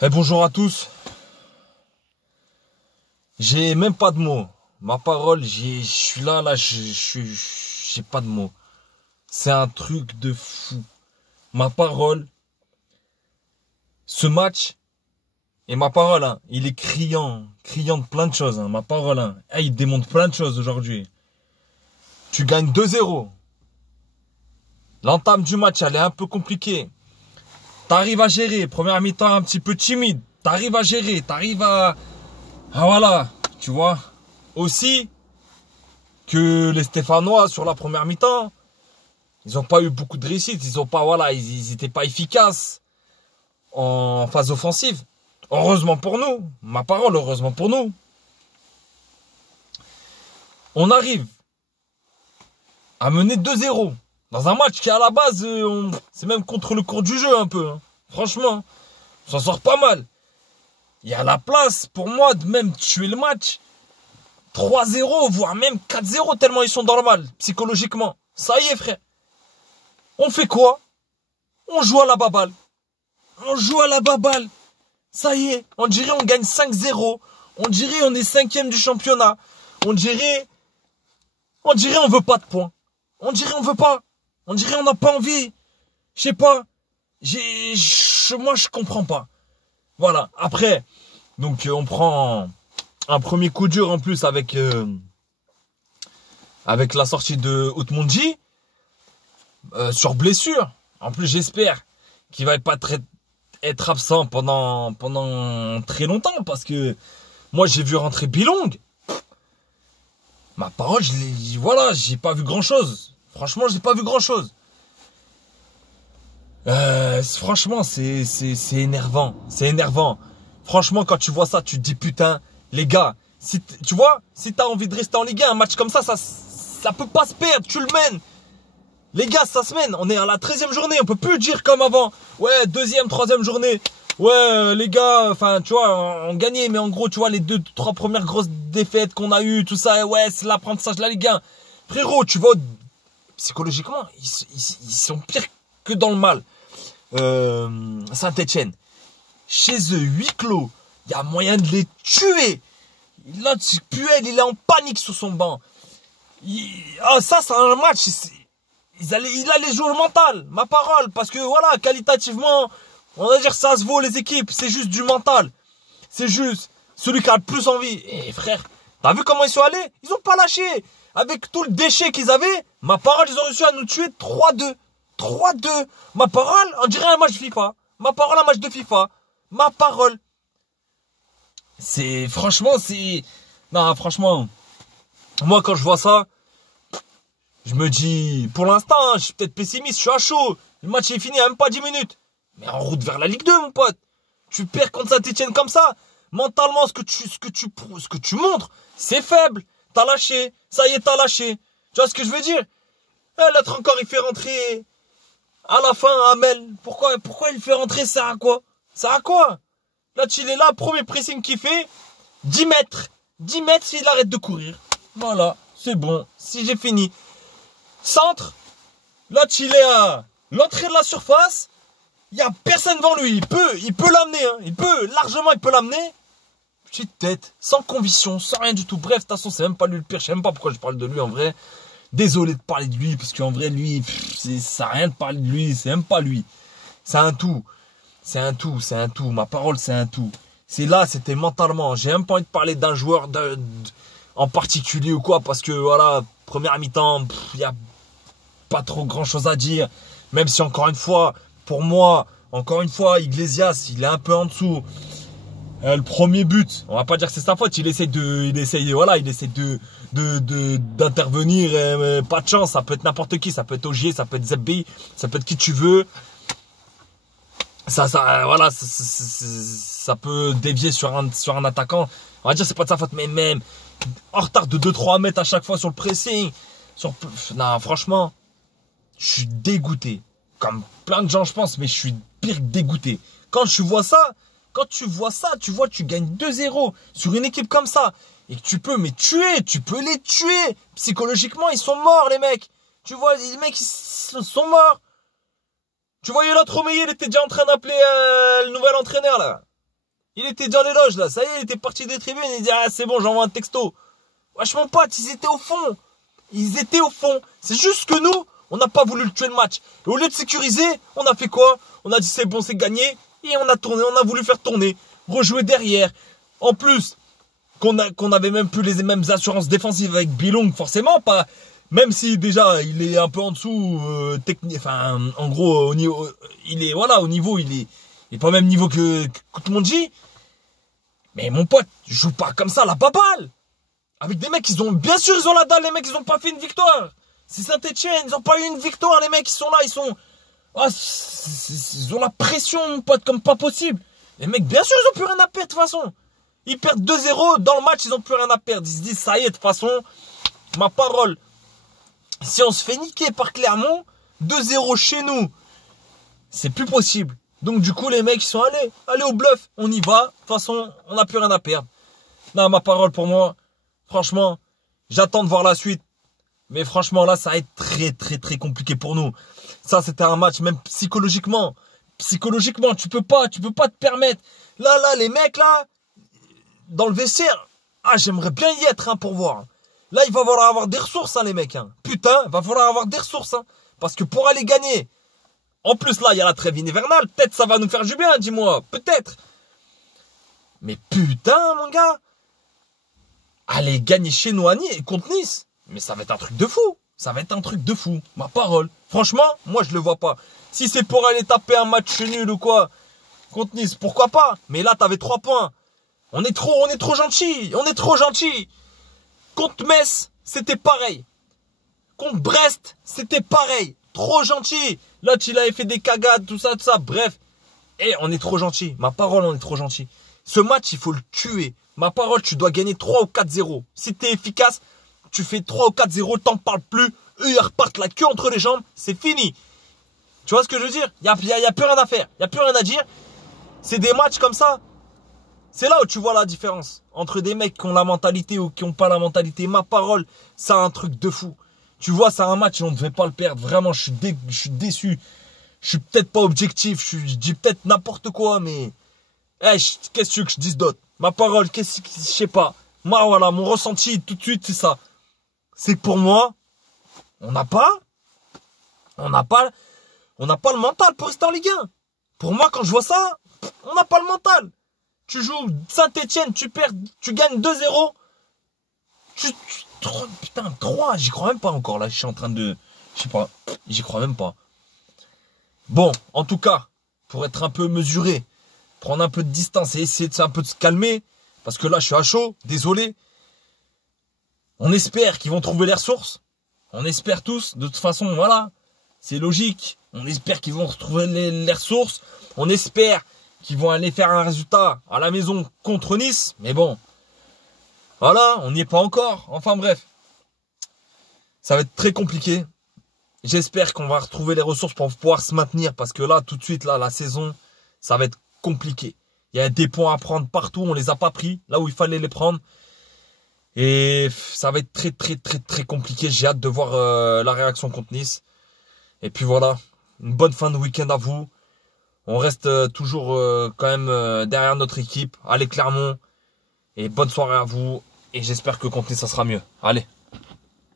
Bonjour à tous. J'ai même pas de mots. Ma parole, je suis là, j'ai pas de mots. C'est un truc de fou. Ma parole, ce match, et ma parole, hein, il est criant de plein de choses. Hein, ma parole, hein. Il démontre plein de choses aujourd'hui. Tu gagnes 2-0. L'entame du match, elle est un peu compliquée. T'arrives à gérer. Première mi-temps un petit peu timide. T'arrives à gérer. T'arrives à... Ah voilà, tu vois. Aussi que les Stéphanois sur la première mi-temps, ils n'ont pas eu beaucoup de réussite. Ils ont pas, voilà, ils étaient pas efficaces en phase offensive. Heureusement pour nous. Ma parole, heureusement pour nous. On arrive à mener 2-0. Dans un match qui, à la base, c'est même contre le cours du jeu un peu. Hein. Franchement, on s'en sort pas mal. Il y a la place pour moi de même tuer le match. 3-0, voire même 4-0, tellement ils sont dans le mal, psychologiquement. Ça y est, frère. On fait quoi? On joue à la baballe. On joue à la baballe. Ça y est, on dirait on gagne 5-0. On dirait on est 5e du championnat. On dirait on veut pas de points. On dirait on veut pas. On dirait on n'a pas envie. Je sais pas. Moi, je comprends pas. Voilà. Après, donc, on prend un premier coup dur en plus avec la sortie de Outmundji sur blessure. En plus, j'espère qu'il va pas être absent pendant très longtemps parce que moi, j'ai vu rentrer Bilong. Ma parole, voilà, j'ai pas vu grand chose. Franchement, j'ai pas vu grand chose. Franchement, c'est énervant. C'est énervant. Franchement, quand tu vois ça, tu te dis putain, les gars, tu vois, si t'as envie de rester en Ligue 1, un match comme ça peut pas se perdre, tu le mènes. Les gars, ça se mène. On est à la 13e journée, on peut plus dire comme avant. Ouais, 2e, 3e journée. Ouais, les gars, enfin, tu vois, on gagnait, mais en gros, tu vois, les 2-3 premières grosses défaites qu'on a eues, tout ça, ouais, c'est l'apprentissage de la Ligue 1. Frérot, tu vois, psychologiquement, ils sont pires que dans le mal. Saint-Etienne. Chez eux, huis clos. Il y a moyen de les tuer. Là, Puel, il est en panique sur son banc. Ça, c'est un match. Il allait jouer le mental. Ma parole. Parce que, voilà, qualitativement, on va dire ça se vaut les équipes. C'est juste du mental. C'est juste celui qui a le plus envie. Et frère, t'as vu comment ils sont allés? Ils ont pas lâché. Avec tout le déchet qu'ils avaient, ma parole, ils ont réussi à nous tuer 3-2. 3-2. Ma parole, on dirait un match de FIFA. Ma parole, un match de FIFA. Ma parole. Non, franchement. Moi, quand je vois ça, je me dis, pour l'instant, je suis peut-être pessimiste, je suis à chaud. Le match est fini, il n'y a même pas 10 minutes. Mais en route vers la Ligue 2, mon pote. Tu perds contre Saint-Etienne comme ça. Mentalement, ce que tu montres, c'est faible. T'as lâché. Ça y est, t'as lâché. Tu vois ce que je veux dire? L'autre encore, il fait rentrer... À la fin, Amel, pourquoi il fait rentrer ça à quoi? Ça à quoi? Là, il est là, premier pressing qu'il fait, 10 mètres. 10 mètres s'il arrête de courir. Voilà, c'est bon, si j'ai fini. Centre, là, il est à l'entrée de la surface, il n'y a personne devant lui, il peut l'amener, hein. Largement, il peut l'amener. Petite tête, sans conviction, sans rien du tout. Bref, de toute façon, c'est même pas lui le pire, je sais même pas pourquoi je parle de lui en vrai. Désolé de parler de lui, parce qu'en vrai, lui, ça n'a rien de parler de lui, c'est même pas lui. C'est un tout. C'est un tout. Ma parole, c'est un tout. C'était mentalement. J'ai même pas envie de parler d'un joueur en particulier ou quoi, parce que voilà, première mi-temps, il n'y a pas trop grand chose à dire. Même si encore une fois, pour moi, Iglesias, il est un peu en dessous. Le premier but, on va pas dire que c'est sa faute, il essaie d'intervenir, pas de chance, ça peut être n'importe qui, ça peut être Ogier, ça peut être Zebbi, ça peut être qui tu veux. Ça peut dévier sur un attaquant. On va dire que c'est pas de sa faute, mais même en retard de 2-3 mètres à chaque fois sur le pressing. Non, franchement, je suis dégoûté. Comme plein de gens, je pense, mais je suis pire que dégoûté. Quand tu vois ça, tu gagnes 2-0 sur une équipe comme ça. Et que tu peux les tuer. Psychologiquement, ils sont morts, les mecs. Tu vois, les mecs, ils sont morts. Tu voyais l'autre Romeyer, il était déjà en train d'appeler le nouvel entraîneur, là. Il était dans les loges, là. Ça y est, il était parti des tribunes. Il dit, ah, c'est bon, j'envoie un texto. Wesh, mon pote, ils étaient au fond. Ils étaient au fond. C'est juste que nous, on n'a pas voulu le tuer le match. Et au lieu de sécuriser, on a fait quoi? On a dit, c'est bon, c'est gagné. Et on a tourné, on a voulu faire tourner. Rejouer derrière. En plus, qu'on avait même plus les mêmes assurances défensives avec Bilong, forcément, pas. Même si déjà, il est un peu en dessous, enfin, en gros, au niveau, il est, voilà, au niveau, il est pas au même niveau que tout le monde dit. Mais mon pote, joue pas comme ça, la baballe. Avec des mecs, bien sûr, ils ont la dalle, les mecs, ils ont pas fait une victoire. C'est Saint-Etienne, ils ont pas eu une victoire, les mecs, ils sont là, ils ont la pression, mon pote, comme pas possible. Les mecs, bien sûr, ils ont plus rien à perdre, de toute façon. Ils perdent 2-0, dans le match, ils ont plus rien à perdre. Ils se disent, ça y est, de toute façon, ma parole. Si on se fait niquer par Clermont, 2-0 chez nous, c'est plus possible. Donc du coup, les mecs, ils sont allez au bluff, on y va. De toute façon, on n'a plus rien à perdre. Non, ma parole pour moi, franchement, j'attends de voir la suite. Mais franchement, là, ça va être très, très, très compliqué pour nous. Ça, c'était un match, même psychologiquement. Psychologiquement, tu peux pas te permettre. Là, les mecs, là, dans le vestiaire, j'aimerais bien y être, hein, pour voir. Là, il va falloir avoir des ressources, hein, les mecs. Hein. Putain, il va falloir avoir des ressources. Hein, parce que pour aller gagner, en plus, là, il y a la trêve hivernale. Peut-être ça va nous faire du bien, dis-moi. Peut-être. Mais putain, mon gars. Aller gagner chez nous contre Nice. Mais ça va être un truc de fou. Ça va être un truc de fou. Ma parole. Franchement, moi, je le vois pas. Si c'est pour aller taper un match nul ou quoi, contre Nice, pourquoi pas. Mais là, t'avais 3 points. On est trop gentil. On est trop gentil. Contre Metz, c'était pareil. Contre Brest, c'était pareil. Trop gentil. L'autre, il avait fait des cagades, tout ça. Bref. Et on est trop gentil. Ma parole, on est trop gentil. Ce match, il faut le tuer. Ma parole, tu dois gagner 3 ou 4-0. Si t'es efficace, tu fais 3 ou 4-0, t'en parles plus. Eux, ils repartent la queue entre les jambes. C'est fini. Tu vois ce que je veux dire? Il y a plus rien à faire. Il y a plus rien à dire. C'est des matchs comme ça. C'est là où tu vois la différence entre des mecs qui ont la mentalité ou qui n'ont pas la mentalité. Ma parole, c'est un truc de fou. Tu vois, c'est un match et on ne devait pas le perdre. Vraiment, je suis déçu. Je suis peut-être pas objectif. Je dis peut-être n'importe quoi, mais... qu'est-ce que tu veux que je dise d'autre? Ma parole, je sais pas. Moi, voilà, mon ressenti tout de suite, c'est ça. C'est que pour moi, on n'a pas le mental pour rester en Ligue 1. Pour moi, quand je vois ça, on n'a pas le mental. Tu joues Saint-Etienne, tu perds, tu gagnes 2-0. Putain, 3, j'y crois même pas encore. Là, je suis en train de... Je sais pas, j'y crois même pas. Bon, en tout cas, pour être un peu mesuré, prendre un peu de distance et essayer un peu de se calmer, parce que là, je suis à chaud, désolé. On espère qu'ils vont trouver les ressources. On espère tous, de toute façon, voilà, c'est logique. On espère qu'ils vont retrouver les ressources. On espère qu'ils vont aller faire un résultat à la maison contre Nice. Mais bon, voilà, on n'y est pas encore. Enfin bref, ça va être très compliqué. J'espère qu'on va retrouver les ressources pour pouvoir se maintenir. Parce que là, tout de suite, là, la saison, ça va être compliqué. Il y a des points à prendre partout. On les a pas pris là où il fallait les prendre. Et ça va être très, très, très, très compliqué. J'ai hâte de voir la réaction contre Nice. Et puis voilà, une bonne fin de week-end à vous. On reste toujours quand même derrière notre équipe. Allez Clermont. Et bonne soirée à vous. Et j'espère que contre Nice, ça sera mieux. Allez.